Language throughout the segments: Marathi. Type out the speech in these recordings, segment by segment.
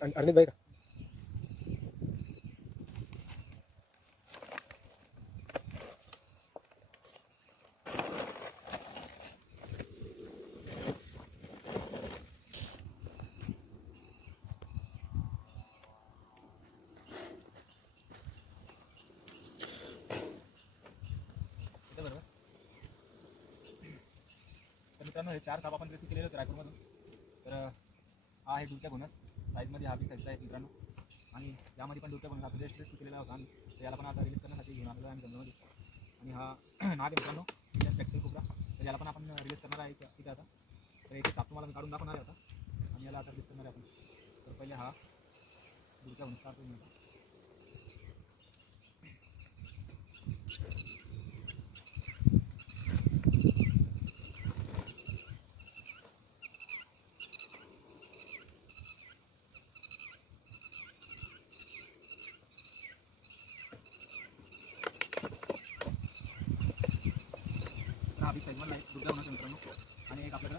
आणि अरविंद भाई का मित्रांनो हे चार साप आपण रेस्क्यू केलेले होते रायपूरमधून तर हा आहे डुलक्या घोणस साईजमध्ये हा बी साईजचा आहे मित्रांनो. आणि यामध्ये पण डुलक्या घोणस आपण जस्ट रेस्क्यू केलेला होता. आम्ही तर याला पण आता रिलीज करण्यासाठी घेऊन आलेलो आहे जंगलमध्ये. आणि हा नाग आहे मित्रांनो. इंडियन स्पेक्ट्रल तर याला पण आपण रिलीज करणार आहे तिथे आता. तर याचे साप तुम्हाला मी काढून दाखवणार आहे आता. आणि याला आता रिलीज करणार आहे आपण. तर पहिले हा डुलक्या घोणस काढतो मी हा बिग साईजमधला आहे दुर्गा होणार मित्रांनो. आणि एक आपल्याकडं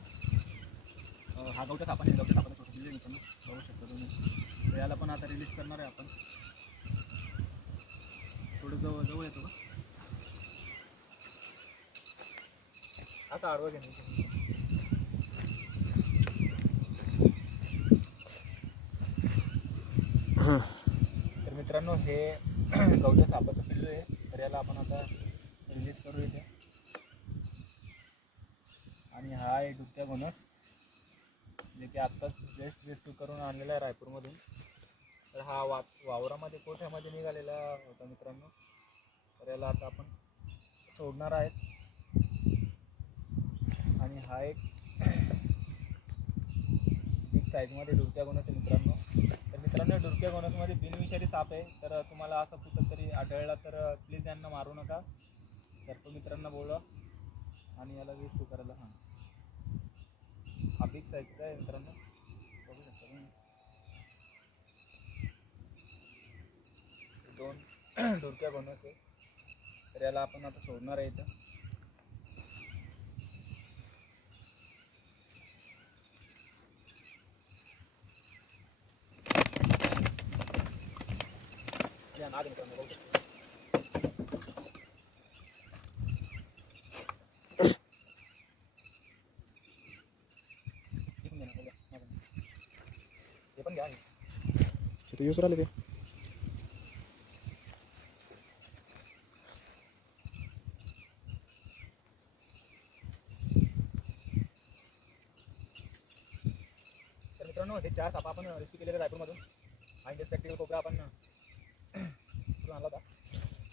हा गवटा सापण गवटा सापण छोटं दिले मित्रांनो बघू शकता तुम्ही. याला पण आता रिलीज करणार आहे आपण. थोडं जवळ जवळ येतो का असा आडवा घे तर मित्रांनो हे गवटा सापाचं पिल्लू आहे. तर याला आपण आता रिलीज करू इथे आणि हा आहे डुक्या घोणस जे की आत्ताच जस्ट रेस्क्यू करून आणलेला आहे रायपूरमधून. तर हा वा वावरामध्ये कोठ्यामध्ये निघालेला होता मित्रांनो? तर याला आता आपण सोडणार आहेत. आणि हा एक बिग साईजमध्ये डुरक्या गोनस आहे मित्रांनो? तर मित्रांनो डुरक्या गोनसमध्ये बिनविषारी साप आहे. तर तुम्हाला असं कुठं तरी आढळला तर प्लीज यांना मारू नका. सर्प मित्रांना बोलवा. आणि याला रेस्क्यू करायला हां बिग साईजचा आहे मित्रांनो. बघू शकता तुम्ही. दोन डुरक्या बनवस आहे. तर याला आपण आता सोडणार आहे इथं. या नाग मित्रांनो बघू शकतो. तिथे यूज राहिले ते तर मित्रांनो हे चार सापा आपण रेस्क्यू केलेले रायपूरमधून. हा इंडियन स्पेक्टिकल कोबरा आपण कुठून आणला होता?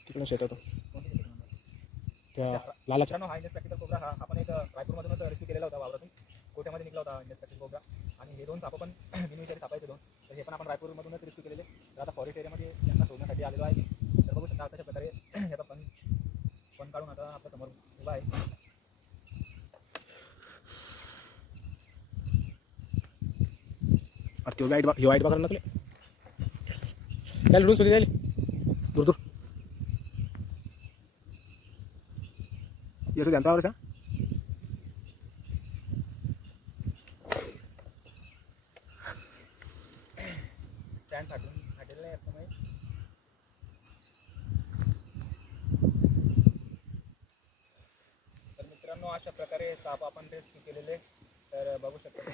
तिकडून शेतात? त्या लालाच्या. हा इंडियन स्पेक्टिकल कोबरा हा आपण एक रायपूरमधूनच रेस्क्यू केलेला होता वावरातून. कोट्यामध्ये निघला होता इंडियन स्पेक्टिकल कोबरा आणि हे दोन सापं पण बिनविषारी सापायचे दोन. तर हे पण आपण रायपूरमधूनच रेस्क्यू केलेले. तर आता फॉरेस्ट एरियामध्ये यांना शोधण्यासाठी आलेलो आहे तर बघू शकता अशा प्रकारे याचा पण पण काढून आता आपल्यासमोर उभा आहे. अरे ते वाईट ही वाईट बघायला लागले त्याला लुडून सुधी जाईल दूर दूर. येतो ध्यान आवडता फाटून फाटेल नाही माहीत तर मित्रांनो अशा प्रकारे साप आपण रेस्क्यू केलेले. तर बघू शकतो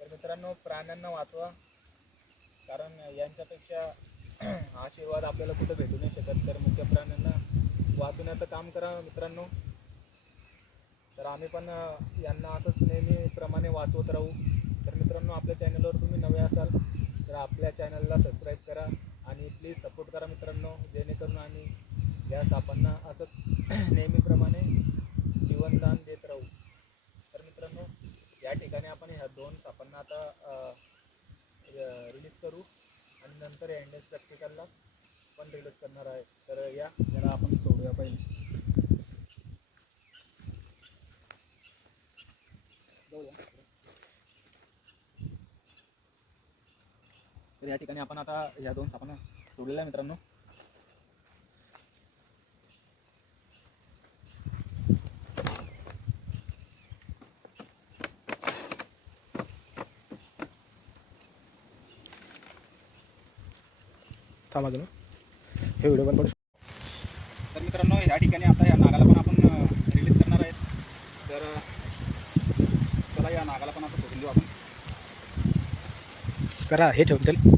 तर मित्रांनो प्राण्यांना वाचवा. कारण यांच्यापेक्षा आशीर्वाद आपल्याला कुठं भेटू नाही शकत. तर मुख्य प्राण्यांना वाचवण्याचं काम करा मित्रांनो. तर आम्ही पण यांना असंच नेहमीप्रमाणे वाचवत राहू. तर मित्रांनो आपल्या चॅनलवर तुम्ही नवे असाल तर आपल्या चॅनलला सबस्क्राईब करा आणि प्लीज सपोर्ट करा मित्रांनो जेणेकरून आम्ही या सापांना असंच नेहमीप्रमाणे जीवनदान देत राहू. तर मित्रांनो या ठिकाणी आपण ह्या दोन सापांना आता रिलीज करू आणि नंतर या इंडेक्स प्रॅक्टिकलला पण रिलीज करणार आहे. तर या याला आपण सोडूया पहिले. तर या ठिकाणी आपण आता या दोन सापांना सोडलेल्या आहे मित्रांनो. थांबा जरा. हे व्हिडिओ पण पडू तर मित्रांनो या ठिकाणी आता या नागाला पण आपण रिलीज करणार आहेत. तर चला या नागाला पण आता सोडून देऊ आपण. करा हे ठेवून त्याला